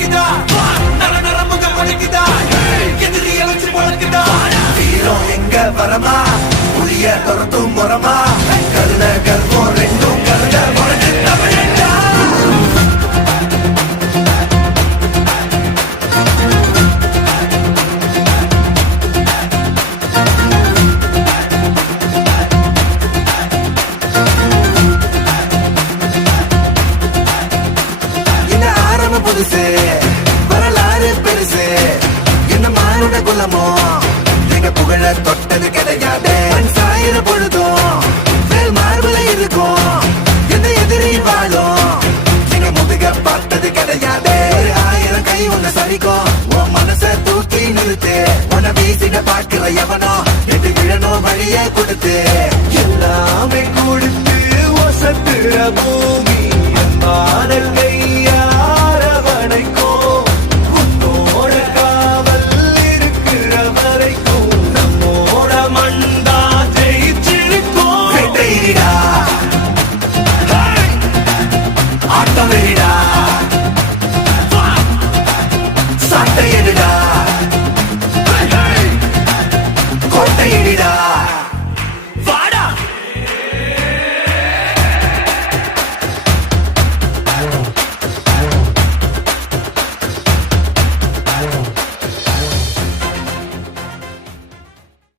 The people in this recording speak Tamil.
துடிக்குதா நர நரமுக வலிக்குதா எதிரிய வச்சு வளர்க்குதா வீரம் எங்க வரமா புளிய துரத்தும் முறமா கருண கர்வம் ரெண்டும் கருத உனக்கு தமிழா புதுசு வரலாறு பெருசு என்ன மானுட குலமோ எங்க புகழ தொட்டது கிடையாது சாயிர பொழுதும் மேல் மார்புல இருக்கும் எந்த எதிரி வாழும் எங்க முதுக பார்த்தது கிடையாது 1000 கை உன்னை சரிக்கும் உன் மனச தூக்கி நிறுத்து உன்னை வீசிட பாக்குற எவனோ எட்டு விழனோ வழியே கொடுத்து எல்லாமே கொடுத்து ஒசத்துற பூமி